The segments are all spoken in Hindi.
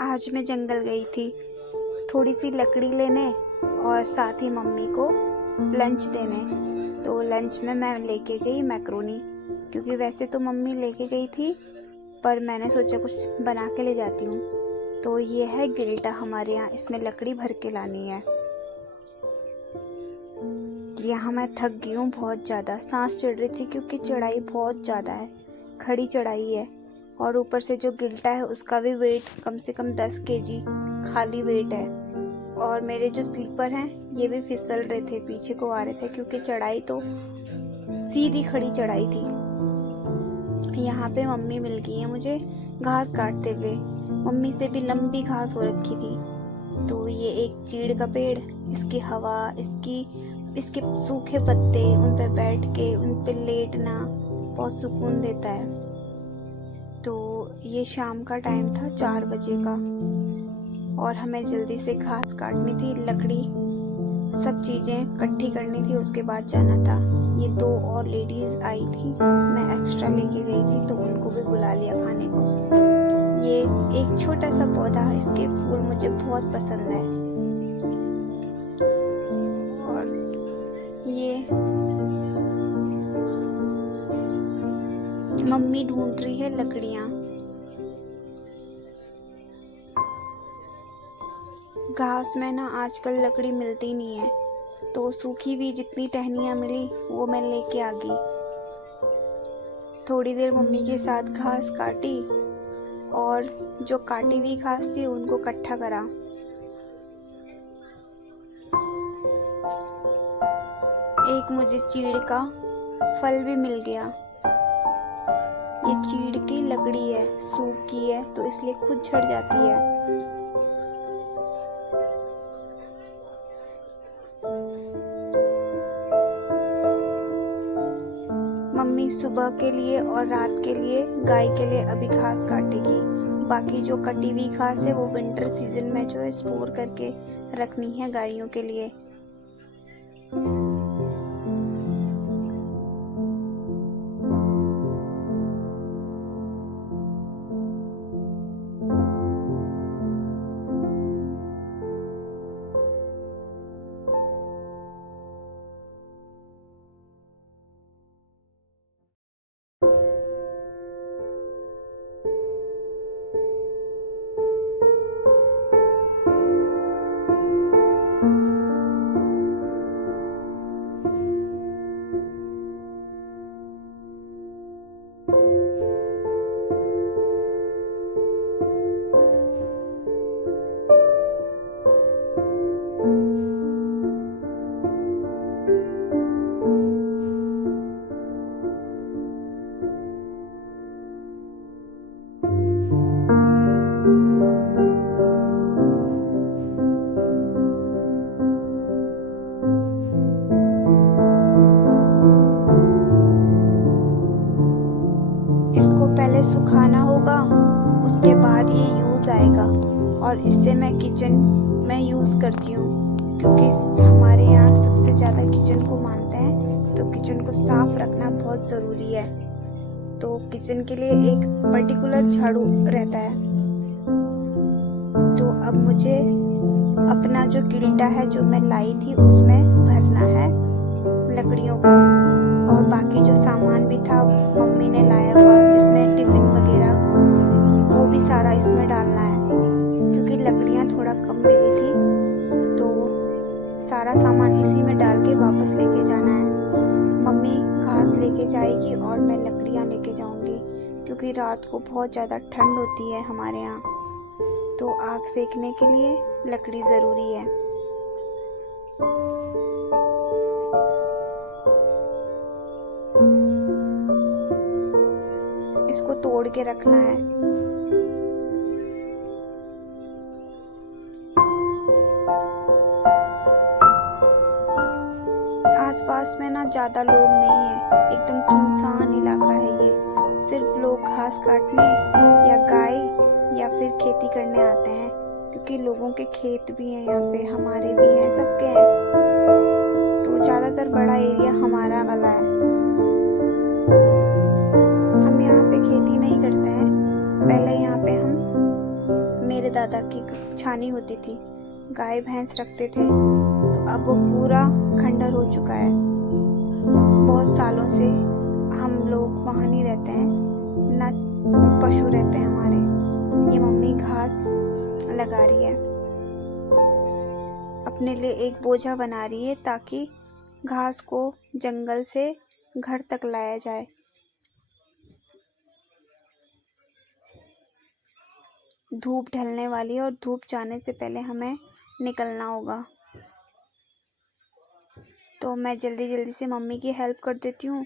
आज मैं जंगल गई थी थोड़ी सी लकड़ी लेने और साथ ही मम्मी को लंच देने। तो लंच में मैं लेके गई मैक्रोनी, क्योंकि वैसे तो मम्मी लेके गई थी पर मैंने सोचा कुछ बना के ले जाती हूँ। तो ये है गिल्टा हमारे यहाँ, इसमें लकड़ी भर के लानी है। यहाँ मैं थक गई हूँ बहुत ज़्यादा, सांस चढ़ रही थी क्योंकि चढ़ाई बहुत ज़्यादा है, खड़ी चढ़ाई है। और ऊपर से जो गिल्टा है उसका भी वेट कम से कम 10 केजी खाली वेट है। और मेरे जो स्लीपर हैं ये भी फिसल रहे थे, पीछे को आ रहे थे, क्योंकि चढ़ाई तो सीधी खड़ी चढ़ाई थी। यहाँ पे मम्मी मिल गई है मुझे घास काटते हुए, मम्मी से भी लंबी घास हो रखी थी। तो ये एक चीड़ का पेड़, इसकी हवा, इसके सूखे पत्ते, उन पे बैठ के उन पे लेटना बहुत सुकून देता है। तो ये शाम का टाइम था 4 बजे का और हमें जल्दी से घास काटनी थी, लकड़ी सब चीज़ें इकट्ठी करनी थी, उसके बाद जाना था। ये 2 और लेडीज आई थी, मैं एक्स्ट्रा लेके गई थी तो उनको भी बुला लिया खाने को। ये एक छोटा सा पौधा, इसके फूल मुझे बहुत पसंद है। और ये मम्मी ढूंढ रही है लकड़ियाँ। घास में ना आजकल लकड़ी मिलती नहीं है, तो सूखी हुई जितनी टहनियाँ मिली वो मैं लेके आ गई। थोड़ी देर मम्मी के साथ घास काटी और जो काटी हुई घास थी उनको इकट्ठा करा। एक मुझे चीड़ का फल भी मिल गया। ये चीड़ की लकड़ी है, सूखी है तो इसलिए खुद झड़ जाती है। मम्मी सुबह के लिए और रात के लिए गाय के लिए अभी घास काटेगी। बाकी जो कटी हुई घास है वो विंटर सीजन में जो है स्टोर करके रखनी है गायों के लिए। इसको पहले सुखाना होगा, उसके बाद ये यूज़ आएगा। और इससे मैं किचन में यूज़ करती हूँ, क्योंकि हमारे यहाँ सबसे ज़्यादा किचन को मानते हैं, तो किचन को साफ रखना बहुत ज़रूरी है। तो किचन के लिए एक पर्टिकुलर झाड़ू रहता है। तो अब मुझे अपना जो गिल्टा है जो मैं लाई थी उसमें भरना है लकड़ियों को, और बाकी जो सामान भी था मम्मी ने लाया हुआ, जिसमें टिफिन वगैरह, वो भी सारा इसमें डालना है। क्योंकि लकड़ियाँ थोड़ा कम मिली थी तो सारा सामान इसी में डाल के वापस लेके जाना है। मम्मी घास लेके जाएगी और मैं लकड़ियाँ लेके जाऊंगी, क्योंकि रात को बहुत ज़्यादा ठंड होती है हमारे यहाँ, तो आग सेकने के लिए लकड़ी ज़रूरी है। इसको तोड़ के रखना है। आसपास में ना ज्यादा लोग नहीं है, एकदम सुनसान इलाका है ये। सिर्फ लोग घास काटने या गाय या फिर खेती करने आते हैं, क्योंकि लोगों के खेत भी हैं यहाँ पे, हमारे भी हैं, सबके हैं। तो ज्यादातर बड़ा एरिया हमारा वाला है। हम यहाँ पे खेती नहीं करते हैं, पहले यहाँ पे हम मेरे दादा की छानी होती थी, गाय भैंस रखते थे, तो अब वो पूरा खंडर हो चुका है। बहुत सालों से हम लोग वहाँ नहीं रहते हैं, ना पशु रहते हैं हमारे। ये मम्मी घास लगा रही है, अपने लिए एक बोझा बना रही है ताकि घास को जंगल से घर तक लाया जाए। धूप ढलने वाली है और धूप जाने से पहले हमें निकलना होगा, तो मैं जल्दी जल्दी से मम्मी की हेल्प कर देती हूँ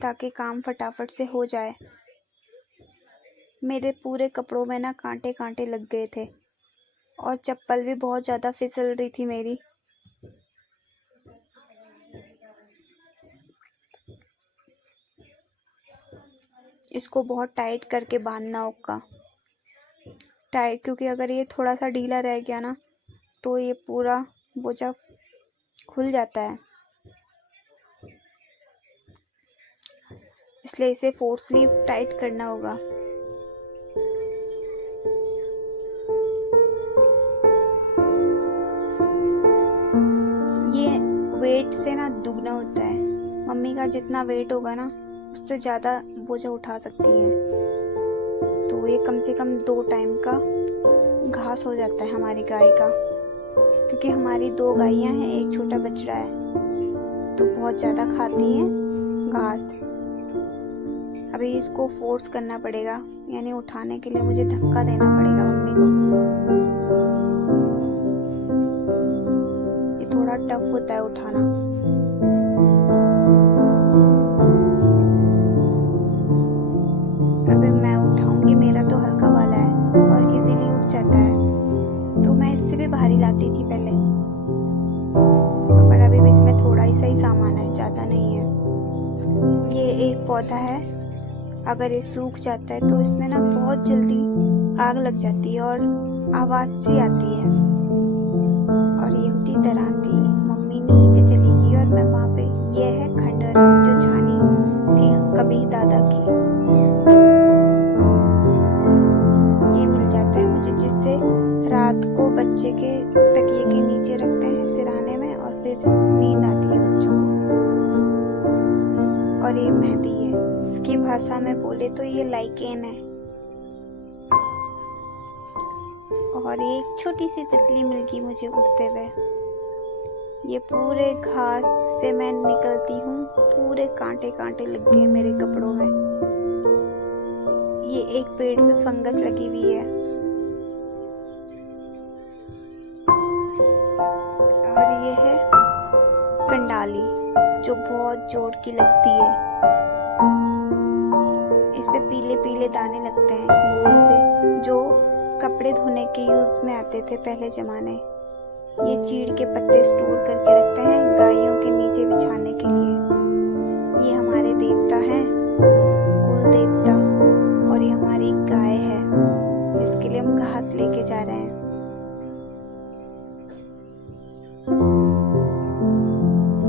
ताकि काम फटाफट से हो जाए। मेरे पूरे कपड़ों में ना कांटे कांटे लग गए थे और चप्पल भी बहुत ज़्यादा फिसल रही थी मेरी। इसको बहुत टाइट करके बांधना होगा, टाइट, क्योंकि अगर ये थोड़ा सा ढीला रह गया ना तो ये पूरा बोझा खुल जाता है, इसलिए इसे फोर्सली टाइट करना होगा। ये वेट से ना दुगना होता है, मम्मी का जितना वेट होगा ना उससे ज़्यादा बोझा उठा सकती हैं। तो ये कम से कम 2 टाइम का घास हो जाता है हमारी गाय का, क्योंकि हमारी 2 गायें हैं, एक छोटा बछड़ा है, तो बहुत ज़्यादा खाती हैं घास। अभी इसको फोर्स करना पड़ेगा, यानी उठाने के लिए मुझे धक्का देना पड़ेगा मम्मी को। ये थोड़ा टफ होता है उठाना। अभी मैं उठाऊंगी, मेरा तो हल्का वाला है और इजीली उठ जाता है, तो मैं इससे भी भारी लाती थी पहले, पर अभी इसमें थोड़ा ही सही सामान है, ज़्यादा नहीं है। ये एक पौधा है, अगर ये सूख जाता है तो इसमें ना बहुत जल्दी आग लग जाती है और आवाज़ सी आती है, और ये होती दरांती। मम्मी नीचे चलेगी और मैं वहाँ पे, ये है खंडर जो छानी थी कभी दादा की, ये मिल जाता है मुझे, जिससे रात को बच्चे के तकिए के नीचे रखते हैं सिरहाने में और फिर नींद आती है बच्चों को। और ये मेहंदी है, इसकी भाषा में बोले तो ये लाइकेन है। और ये एक छोटी सी तितली मिल गई मुझे उड़ते हुए। ये पूरे घास से मैं निकलती हूँ, पूरे कांटे कांटे लग गए मेरे कपड़ों में। ये एक पेड़ पे फंगस लगी हुई है, और ये है कंडाली जो बहुत जोर की लगती है। इस पे पीले पीले दाने लगते हैं गोल से, जो कपड़े धोने के यूज में आते थे पहले जमाने। ये चीड़ के पत्ते स्टोर करके रखते हैं गायों के नीचे बिछाने के लिए। ये हमारे देवता हैं, कुल देवता, और ये हमारी गाय है जिसके लिए हम घास लेके जा रहे हैं।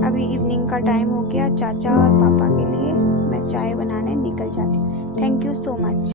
अभी इवनिंग का टाइम हो गया, चाचा और पापा के लिए मैं चाय बनाने निकल जाती हूँ। Thank you so much.